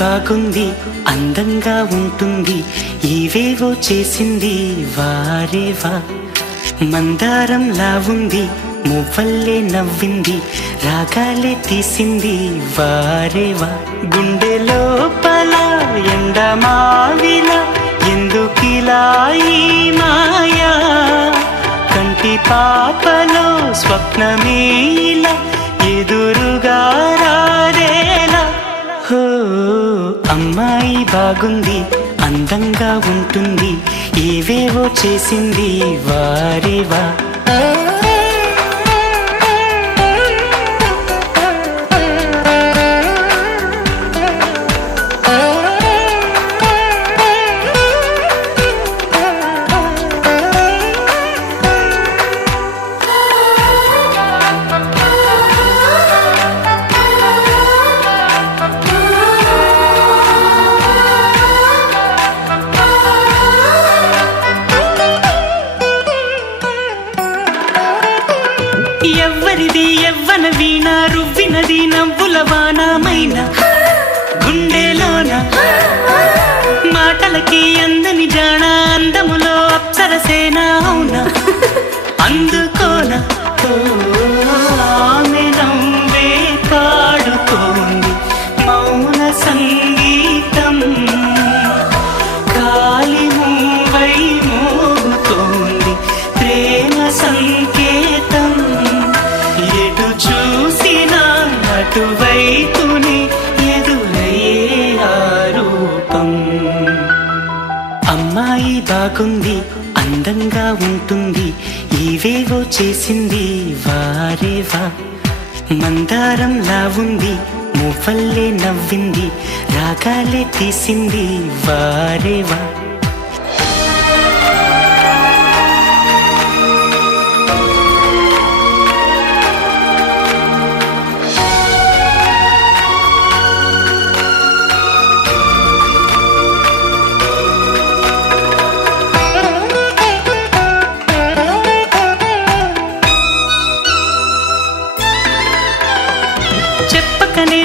బాగుంది అందంగా ఉంటుంది ఏవేవో చేసింది వారేవా మందారంలా ఉంది మువ్వల్లే నవ్వింది రాగాలే తీసింది వారేవా గుండె లోపల ఎండమావిలా ఎందుకిలా ఈ మాయా కంటి పాపలో స్వప్నమేలా ఎదురుగా రారేలా హో అమ్మాయి బాగుంది అందంగా ఉంటుంది ఏవేవో చేసింది వారేవా ఎవ్వరిది యవ్వన వీణ రువ్వినది నవ్వుల వానమైన గుండెలోన మాటలకి అందని జాణ అందములో అప్సరసేన అవునా అందుకోన ఆమె నవ్వే పాడుతోంది మౌన సంగీతం గాలి మూవై మోగుతోంది ప్రేమ సంకేతం ఎటు చూసినా అటువైపుని ఎదురయ్యే ఆరూపం అమ్మాయి బాగుంది అందంగా ఉంటుంది ఏవేవో చేసింది వారేవా మందారంలా ఉంది మువ్వల్లే నవ్వింది రాగాలే తీసింది వారేవా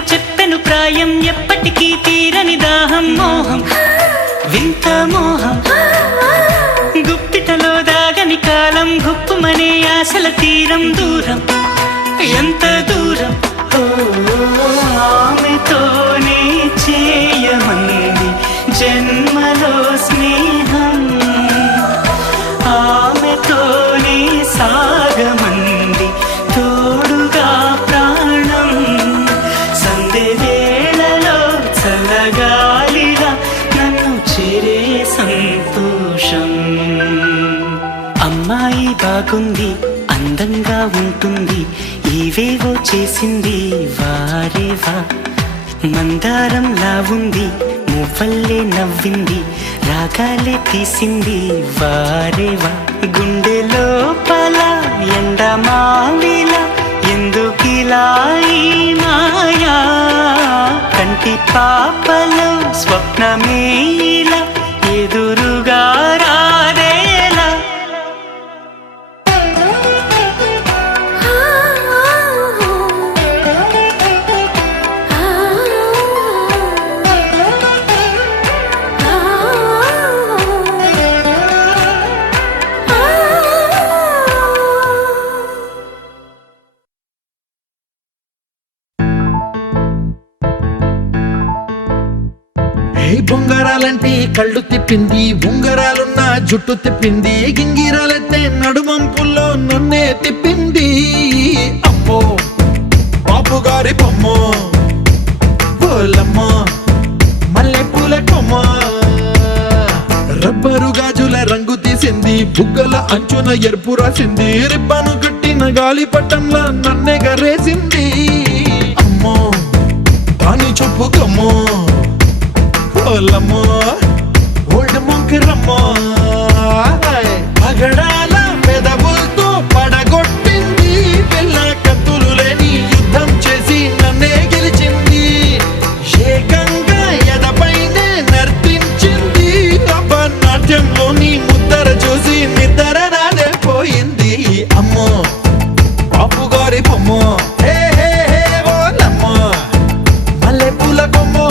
చెప్పెను ప్రాయం ఎప్పటికీ తీరని దాహం మోహం వింత మోహం గుప్పిటలో దాగని కాలం గుప్పుమనే ఆశల తీరం దూరం ఎంత దూరం ఆమెతోనే చేయమంది జన్మలో స్నేహం ఆమెతోనే సాగమంది తోడుగా ప్రాణం వేళలో చల్లగాలిగా నన్ను చేరే సంతోషం అమ్మాయి బాగుంది అందంగా ఉంటుంది ఏవేవో చేసింది వారేవా మందారంలా ఉంది మువ్వల్లే నవ్వింది రాగాలే తీసింది వారేవా గుండె లోపల ఎండమావిలా ఎందుకిలా ఈ మాయా కంటి పాపలో స్వప్నమేలా ఎదురుగా రారేలా బొంగరాలంటే కళ్ళు తిప్పింది ఉంగరాలున్న జుట్టు తిప్పింది గింగిరాలైతే నడుమంపుల్లో నన్నే తిప్పింది అమ్మో బాబు గారి బొమ్మ పోలమ్మ మల్లె పూల కొమ్మ రబ్బరు గాజుల రంగు తీసింది బుగ్గల అంచున ఎరుపు రాసింది రిబ్బను కట్టిన గాలి పట్టంలా నన్నే గరేసింది అమ్మో దాని చెప్పుకమ్మో ఓలమ్మో ఓల్డ్ మొంకరమ్మో పగడాల పెదవులతో పడగొట్టింది పిల్ల కత్తులు లేని యుద్ధం చేసి నన్నే గెలిచింది ఏకంగా ఎదపైనే నర్తించింది అపనాట్యంలోని ముద్దర చూసి నిద్ర నాదే పోయింది అమ్మో బాపు గారి బొమ్మ ఓలమ్మో మల్లె పూల కొమ్మో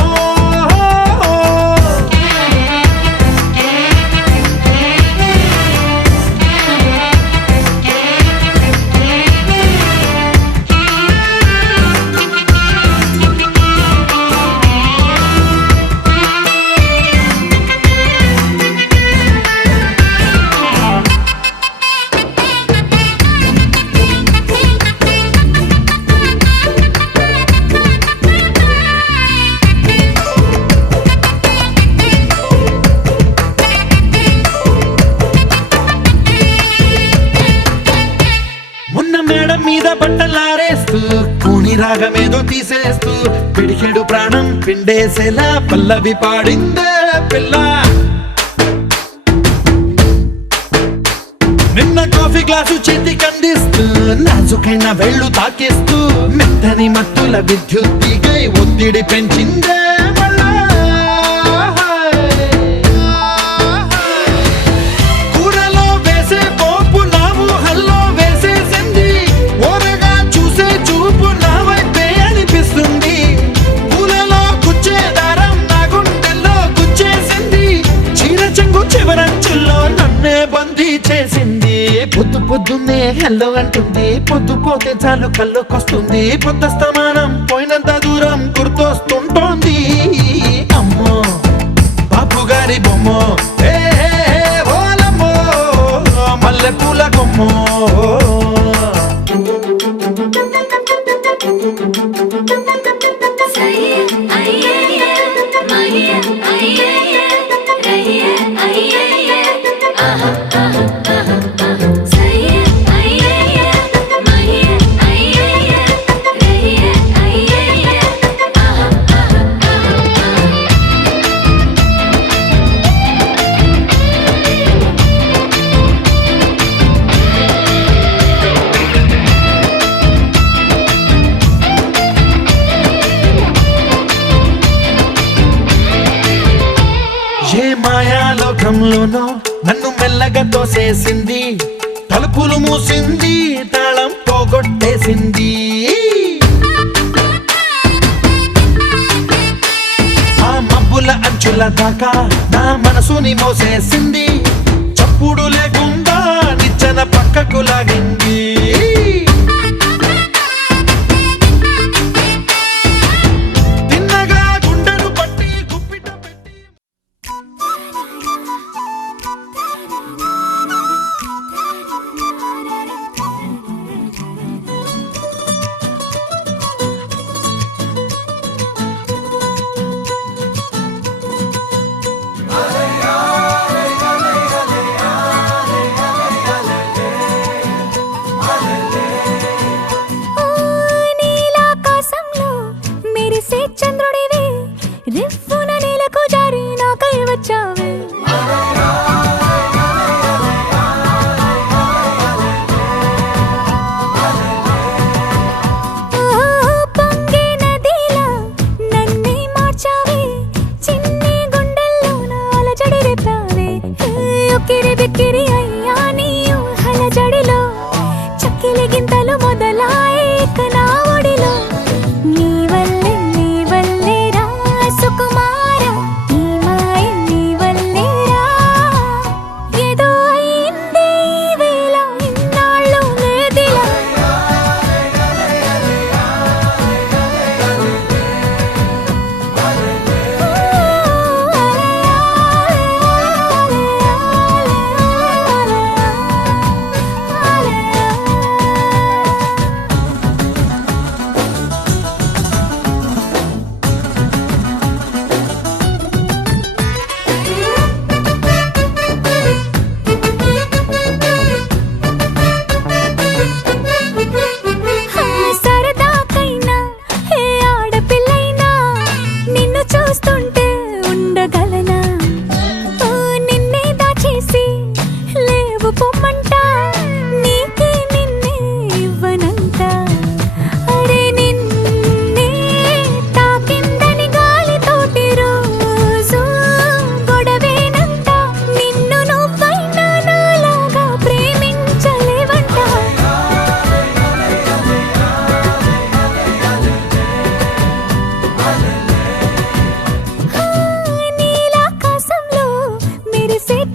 మీద బట్టలారేస్తూ కూని రాగమేదో తీసేస్తూ పిడికెడు ప్రాణం పిండేసేలా పల్లవి పాడిందే పిల్ల. నిన్న కాఫీ గ్లాసు చేతి కందిస్తూ నాజుకైన వేళ్ళు తాకేస్తూ మెత్తని మత్తుల విద్యుత్ తీగై ఒత్తిడి పెంచిందే మళ్ళా. కూరలో వేసే పోపు నా ఊహల్లో వేసేసింది, ఓరగా చూసే చూపు నా వైపే అనిపిస్తుంది. పూలలో గుచ్చే దారం నా గుండెల్లో గుచ్చేసింది, చీర చెంగు చివరంచుల్లో నన్నే బందీ చేసింది. పొద్దు పొద్దున్నే హెల్లో అంటుంది, పొద్దు పోతే చాలు కళ్ళొకొస్తుంది. పొద్దస్తమానం పోయినంత దూరం గుర్తొస్తుంటోంది. అమ్మో బాపు గారి బొమ్మో, ఏ ఓలమ్మో మల్లె పూల కొమ్మో. ఏ మాయాలోకంలోనో నన్ను మెల్లగా తోసేసింది, తలుపులు మూసింది, తాళం పోగొట్టేసింది. ఆ మబ్బుల అంచుల దాకా నా మనసుని మోసేసింది, చప్పుడు లేకుండా నిచ్చెన పక్కకు లాగింది.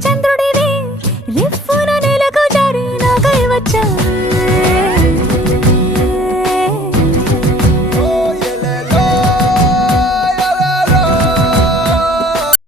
చంద్రుడి